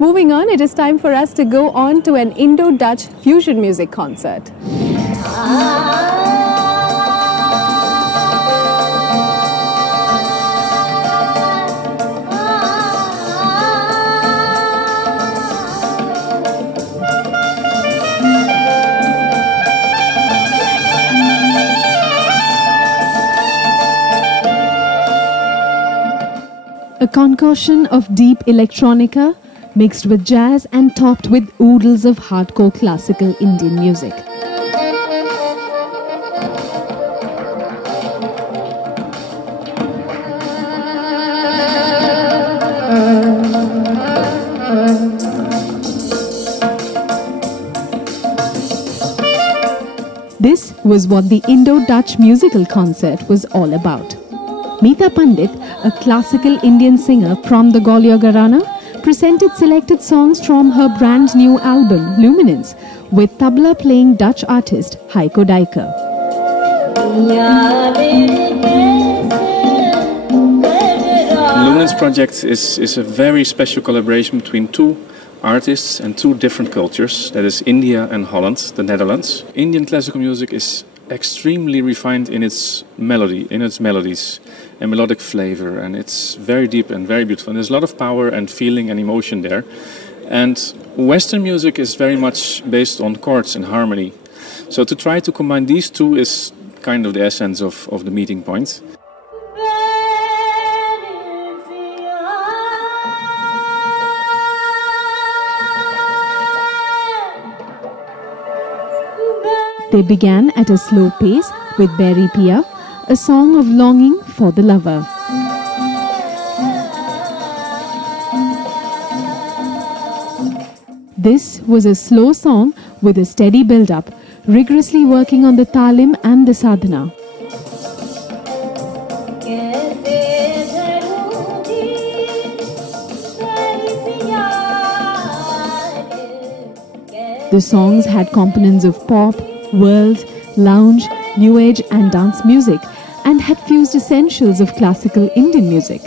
Moving on, it is time for us to go on to an Indo-Dutch fusion music concert. A concoction of deep electronica mixed with jazz and topped with oodles of hardcore classical Indian music. This was what the Indo-Dutch musical concert was all about. Meeta Pandit, a classical Indian singer from the Gwalior Gharana, presented selected songs from her brand new album, Luminance, with tabla playing Dutch artist Heiko Dijker. Luminance Project is a very special collaboration between two artists and two different cultures, that is India and Holland, the Netherlands. Indian classical music is extremely refined in its melodies and melodic flavor, and it's very deep and very beautiful. And there's a lot of power and feeling and emotion there. And Western music is very much based on chords and harmony. So to try to combine these two is kind of the essence of the meeting point. They began at a slow pace with Berry Pia, a song of longing for the lover. This was a slow song with a steady build-up, rigorously working on the talim and the sadhana. The songs had components of pop, world, lounge, new age and dance music, and had fused essentials of classical Indian music.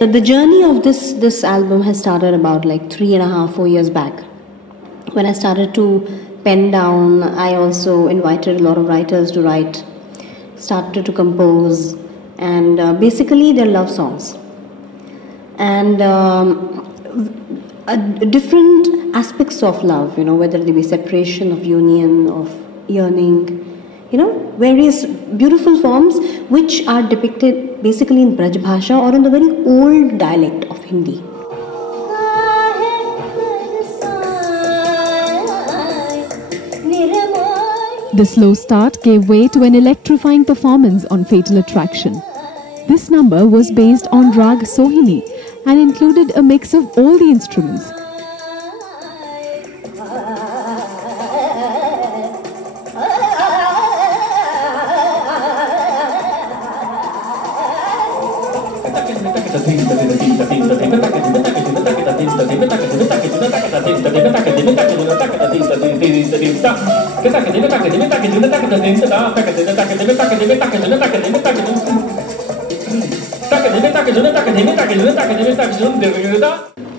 The journey of this album has started about like 3.5-4 years back. When I started to pen down, I also invited a lot of writers to write, started to compose, and basically they're love songs. And different aspects of love, whether they be separation, of union, of yearning, various beautiful forms which are depicted basically in Braj Bhasha or in the very old dialect of Hindi. The slow start gave way to an electrifying performance on Fatal Attraction. This number was based on Rag Sohini and included a mix of all the instruments.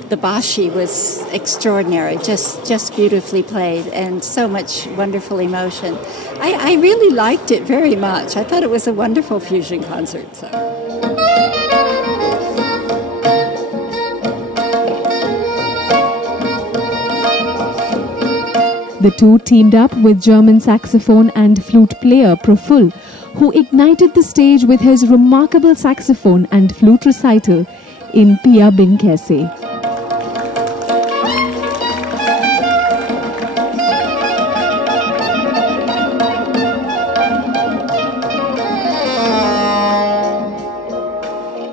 The Bashi was extraordinary, just beautifully played, and so much wonderful emotion. I really liked it very much. I thought it was a wonderful fusion concert. So. The two teamed up with German saxophone and flute player Praful, who ignited the stage with his remarkable saxophone and flute recital in Pia Bin Kaise.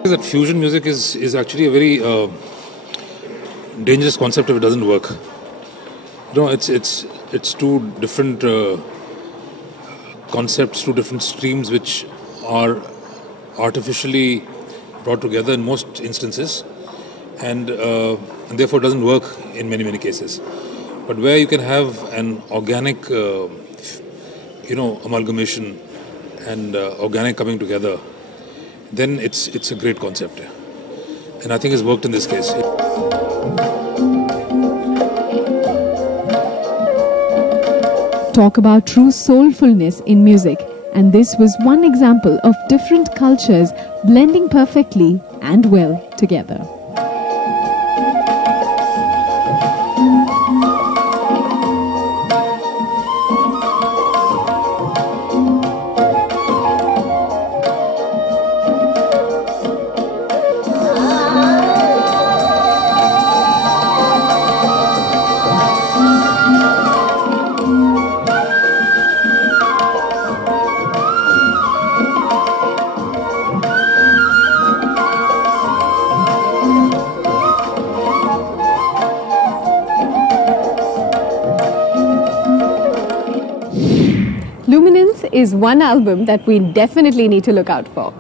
That fusion music is actually a very dangerous concept if it doesn't work. It's two different concepts, two different streams which are artificially brought together in most instances, and therefore doesn't work in many cases. But where you can have an organic, amalgamation and organic coming together, then it's a great concept. And I think it's worked in this case. Talk about true soulfulness in music, and this was one example of different cultures blending perfectly and well together. Luminance is one album that we definitely need to look out for.